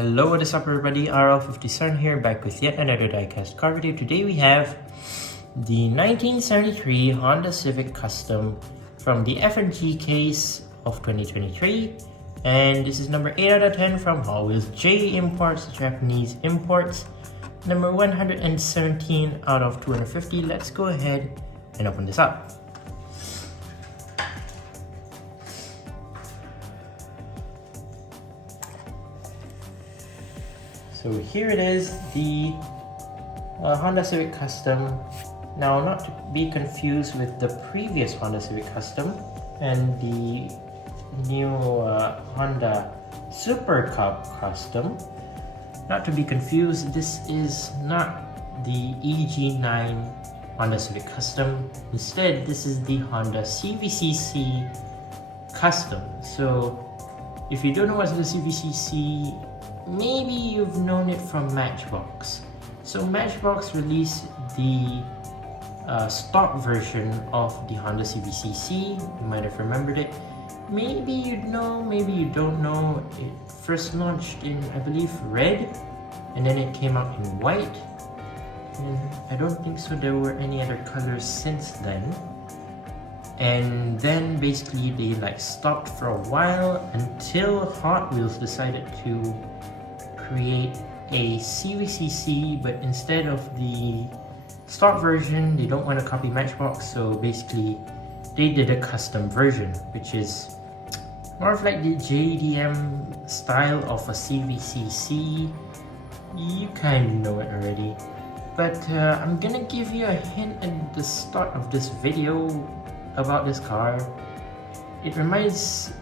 Hello, what is up everybody, RL57 here, back with yet another diecast car video. Today we have the 1973 Honda Civic Custom from the F&G case of 2023. And this is number 8 out of 10 from Hotwheels J Imports, Japanese imports. Number 117 out of 250. Let's go ahead and open this up. So here it is, the Honda Civic Custom. Now, not to be confused with the previous Honda Civic Custom and the new Honda Super Cup Custom. Not to be confused, this is not the EG9 Honda Civic Custom. Instead, this is the Honda CVCC Custom. So, if you don't know what's the CVCC, maybe you've known it from Matchbox. So Matchbox released the stock version of the Honda CVCC. You might have remembered it. Maybe you know, maybe you don't know. It first launched in, I believe, red, and then it came out in white. And I don't think so there were any other colors since then. And then basically they stopped for a while until Hot Wheels decided to create a CVCC, but instead of the stock version, they don't want to copy Matchbox, so basically they did a custom version, which is more of like the JDM style of a CVCC. You kind of know it already, but I'm gonna give you a hint at the start of this video about this car. It reminds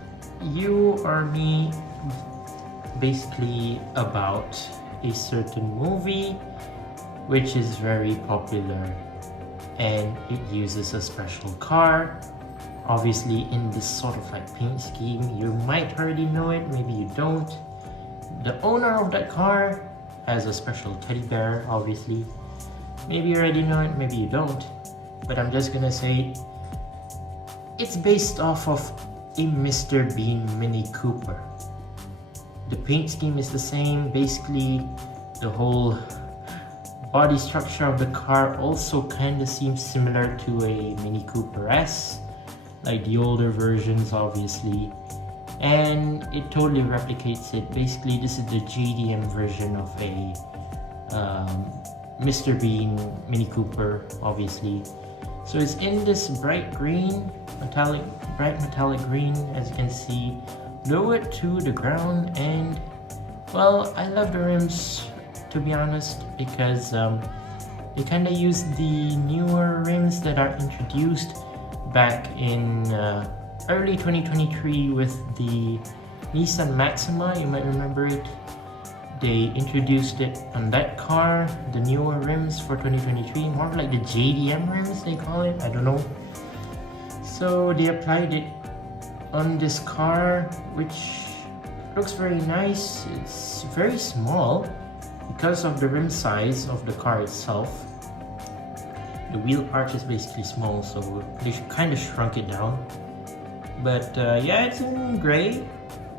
you or me basically about a certain movie which is very popular, and it uses a special car. Obviously in this sort of paint scheme. You might already know it, maybe you don't. The owner of that car has a special teddy bear, obviously. Maybe you already know it, maybe you don't, but I'm just gonna say it's based off of a Mr. Bean Mini Cooper. The paint scheme is the same. Basically, the whole body structure of the car also kind of seems similar to a Mini Cooper S, like the older versions, obviously. And it totally replicates it. Basically, this is the JDM version of a Mr. Bean Mini Cooper, obviously. So it's in this bright green, bright metallic green, as you can see. Lowered to the ground, and well, I love the rims, to be honest, because they kind of use the newer rims that are introduced back in early 2023 with the Nissan Maxima. You might remember it. They introduced it on that car, the newer rims for 2023, more like the JDM rims they call it, I don't know. So they applied it on this car, which looks very nice. It's very small because of the rim size of the car itself. The wheel arch is basically small, so they kind of shrunk it down. But yeah, it's in gray.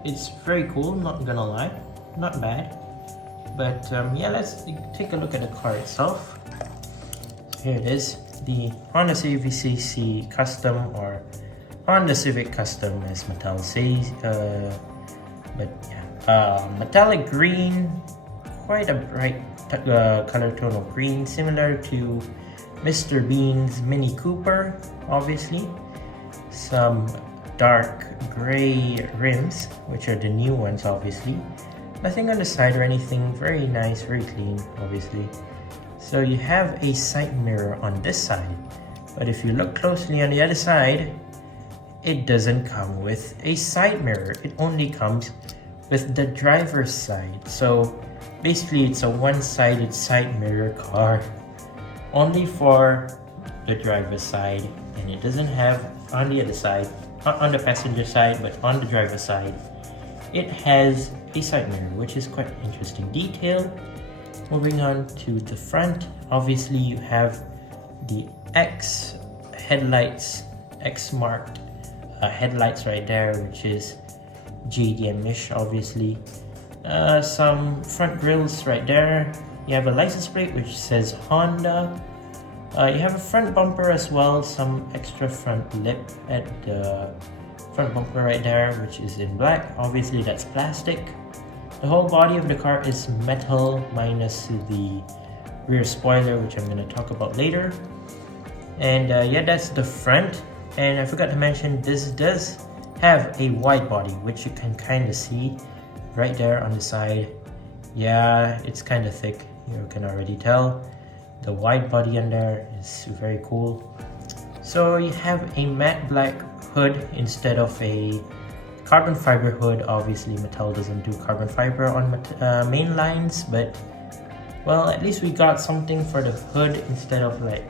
It's very cool, not gonna lie, not bad. But yeah, let's take a look at the car itself. Here it is, the Honda CVCC Custom, or Honda Civic Custom as Mattel says. But yeah, metallic green, quite a bright color tone of green, similar to Mr. Bean's Mini Cooper, obviously. Some dark gray rims, which are the new ones, obviously. Nothing on the side or anything, very nice, very clean, obviously. So you have a side mirror on this side, but if you look closely on the other side, it doesn't come with a side mirror. It only comes with the driver's side. So basically it's a one-sided side mirror car, only for the driver's side, and it doesn't have on the other side, not on the passenger side, but on the driver's side, it has a side mirror, which is quite an interesting detail. Moving on to the front, obviously you have the X headlights, X marked headlights right there, which is JDM-ish, obviously. Some front grills right there. You have a license plate which says Honda. You have a front bumper as well, some extra front lip at the front bumper right there, which is in black. Obviously that's plastic. The whole body of the car is metal minus the rear spoiler, which I'm going to talk about later. And yeah, that's the front. And I forgot to mention, this does have a wide body, which you can kind of see right there on the side. Yeah, it's kind of thick, you can already tell. The wide body in there is very cool. So you have a matte black hood instead of a carbon fiber hood. Obviously Mattel doesn't do carbon fiber on main lines, but well, at least we got something for the hood instead of like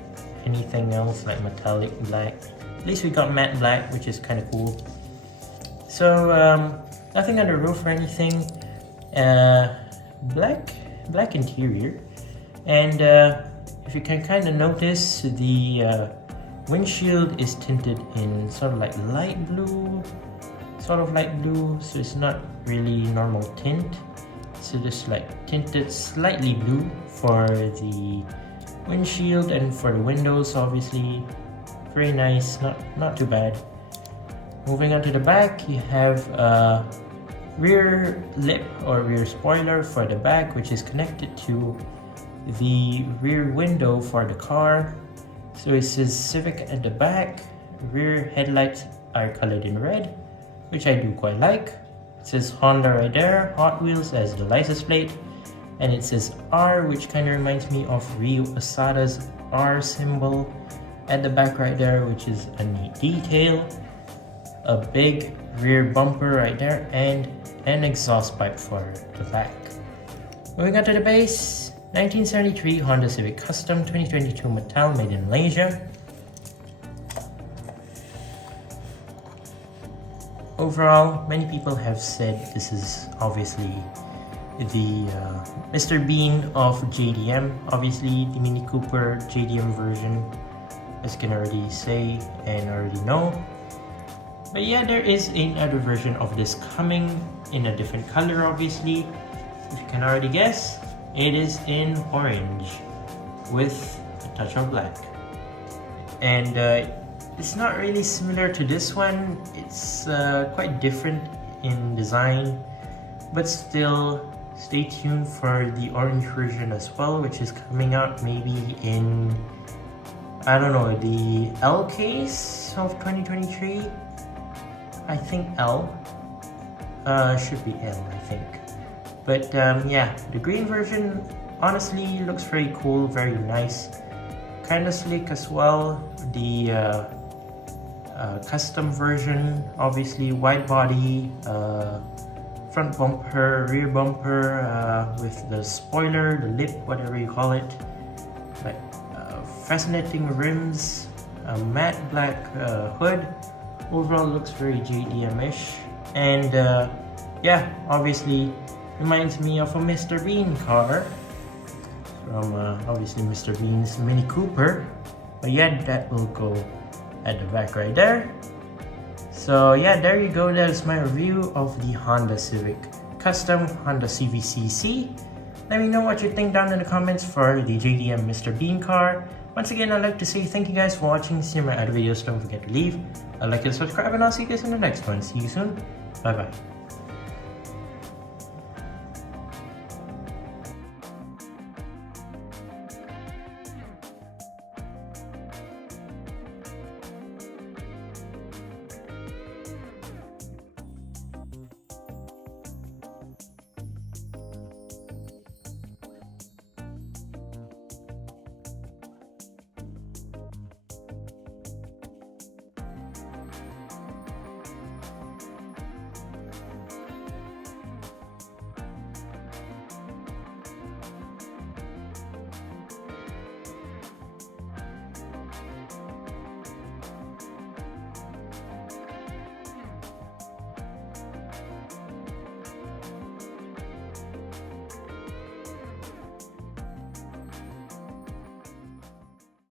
anything else like metallic black. At least we got matte black, which is kind of cool. So nothing on the roof or anything. Black interior. And if you can kind of notice, the windshield is tinted in sort of like light blue, so it's not really normal tint. So just like tinted slightly blue for the windshield, and for the windows obviously very nice, not too bad. Moving on to the back, you have a rear lip or rear spoiler for the back, which is connected to the rear window for the car. So it says Civic at the back. Rear headlights are colored in red, which I do quite like. It says Honda right there, Hot Wheels as the license plate, and it says R, which kind of reminds me of Ryo Asada's R symbol at the back right there, which is a neat detail. A big rear bumper right there, and an exhaust pipe for the back. Moving on to the base. 1973 Honda Civic Custom, 2022 Mattel, made in Malaysia. Overall, many people have said this is obviously the Mr. Bean of JDM. Obviously the Mini Cooper JDM version, as you can already say and already know. But yeah, there is another version of this coming in a different color obviously. If you can already guess, it is in orange with a touch of black. And it's not really similar to this one. It's quite different in design, but still stay tuned for the orange version as well, which is coming out maybe in, I don't know, the L case of 2023. I think L. Should be L, I think. But yeah, the green version honestly looks very cool, very nice, kind of slick as well. The custom version, obviously wide body, front bumper, rear bumper with the spoiler, the lip, whatever you call it. But fascinating rims, a matte black hood. Overall looks very JDM-ish, and yeah, obviously reminds me of a Mr. Bean car from obviously Mr. Bean's Mini Cooper. But yeah, that will go at the back right there. So yeah, there you go. That's my review of the Honda Civic Custom Honda CVCC. Let me know what you think down in the comments for the JDM Mr. Bean car. Once again, I'd like to say thank you guys for watching. See my other videos. Don't forget to leave a like and subscribe, and I'll see you guys in the next one. See you soon. Bye bye.